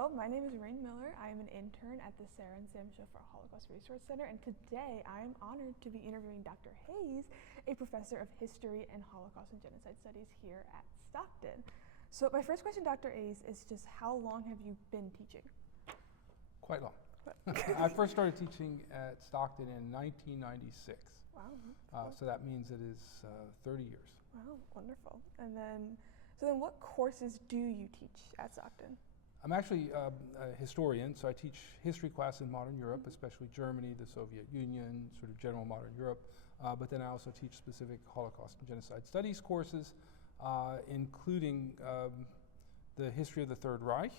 Hello, my name is Rain Miller. I am an intern at the Sarah and Sam Show for Holocaust Resource Center, and today I am honored to be interviewing Dr. Hayse, a professor of history and Holocaust and Genocide Studies here at Stockton. So my first question, Dr. Hayse, is just how long have you been teaching? Quite long. I first started teaching at Stockton in 1996. Wow. Cool. So that means it is 30 years. Wow, wonderful. And then, what courses do you teach at Stockton? I'm actually a historian, so I teach history class in modern Europe, especially Germany, the Soviet Union, sort of general modern Europe. But then I also teach specific Holocaust and Genocide Studies courses, including the history of the Third Reich.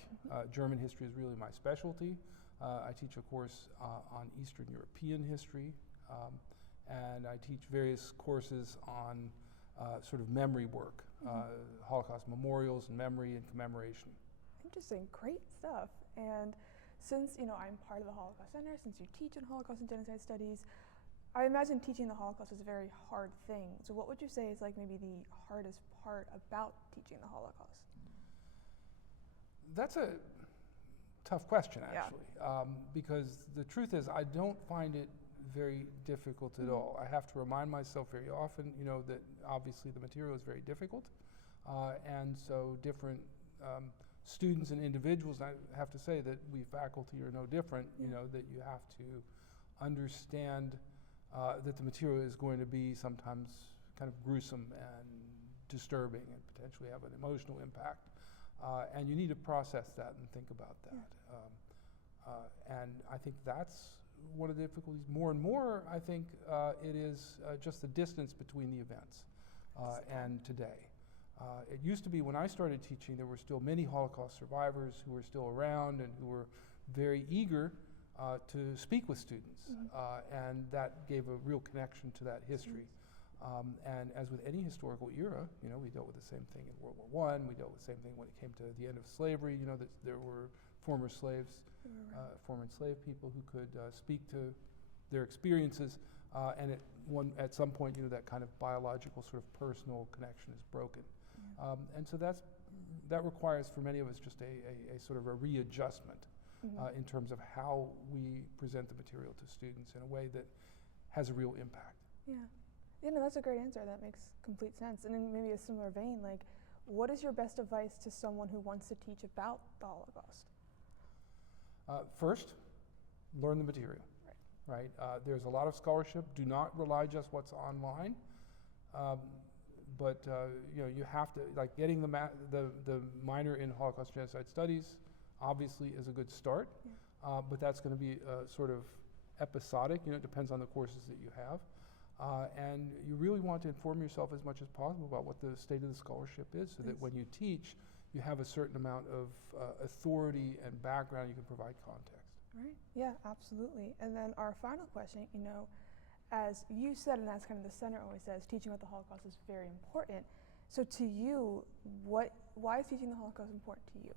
German history is really my specialty. I teach a course on Eastern European history, and I teach various courses on sort of memory work, Holocaust memorials and memory and commemoration. Interesting, great stuff. And since I'm part of the Holocaust Center, since you teach in Holocaust and Genocide Studies, I imagine teaching the Holocaust is a very hard thing. So what would you say is like maybe the hardest part about teaching the Holocaust? That's a tough question, actually, because the truth is I don't find it very difficult at all. I have to remind myself very often, that obviously the material is very difficult, and so different students and individuals, I have to say that we faculty are no different, that you have to understand that the material is going to be sometimes kind of gruesome and disturbing and potentially have an emotional impact. And you need to process that and think about that. And I think that's one of the difficulties. More and more, I think it is just the distance between the events and today. It used to be when I started teaching, there were still many Holocaust survivors who were still around and who were very eager to speak with students. And that gave a real connection to that history. And as with any historical era, we dealt with the same thing in World War I. We dealt with the same thing when it came to the end of slavery. That there were former slaves, former enslaved people who could speak to their experiences. And at some point, that kind of biological sort of personal connection is broken. And so that requires for many of us just a sort of a readjustment in terms of how we present the material to students in a way that has a real impact. Yeah. That's a great answer. That makes complete sense. And in maybe a similar vein, what is your best advice to someone who wants to teach about the Holocaust? First, learn the material. Right? There's a lot of scholarship. Do not rely just what's online. But you have to, getting the minor in Holocaust Genocide Studies obviously is a good start. But that's going to be sort of episodic. It depends on the courses that you have. And you really want to inform yourself as much as possible about what the state of the scholarship is, so that when you teach, you have a certain amount of authority and background. You can provide context. Right. Yeah, absolutely. And then our final question, as you said, and as kind of the center always says, teaching about the Holocaust is very important. So to you, why is teaching the Holocaust important to you?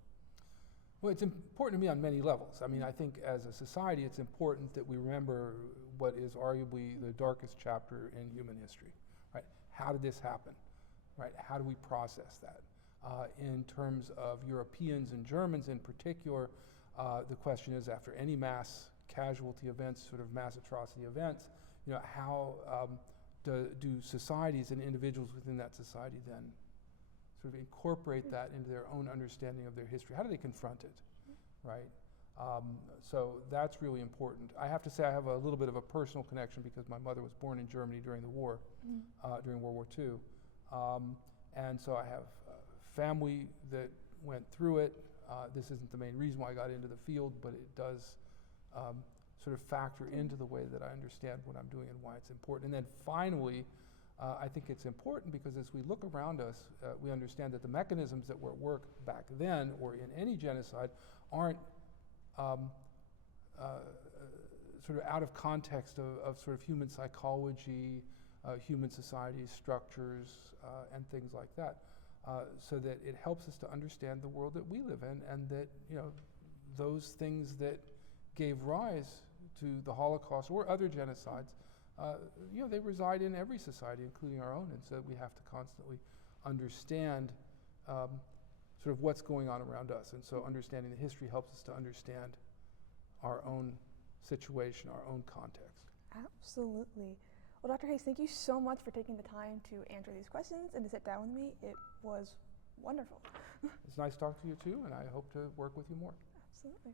Well, it's important to me on many levels. I mean, I think as a society, it's important that we remember what is arguably the darkest chapter in human history, right? How did this happen, right? How do we process that? In terms of Europeans and Germans in particular, the question is, after any mass casualty events, sort of mass atrocity events, how do societies and individuals within that society then sort of incorporate that into their own understanding of their history? How do they confront it, right? So that's really important. I have to say I have a little bit of a personal connection because my mother was born in Germany during the war, during World War II. And so I have family that went through it. This isn't the main reason why I got into the field, but it does sort of factor into the way that I understand what I'm doing and why it's important. And then finally, I think it's important because as we look around us, we understand that the mechanisms that were at work back then or in any genocide aren't sort of out of context of sort of human psychology, human society structures, and things like that. So that it helps us to understand the world that we live in, and that those things that gave rise to the Holocaust or other genocides, they reside in every society, including our own, and so we have to constantly understand sort sort of what's going on around us. And so understanding the history helps us to understand our own situation, our own context. Absolutely. Well, Dr. Hayse, thank you so much for taking the time to answer these questions and to sit down with me. It was wonderful. It's nice talking to you too, and I hope to work with you more. Absolutely.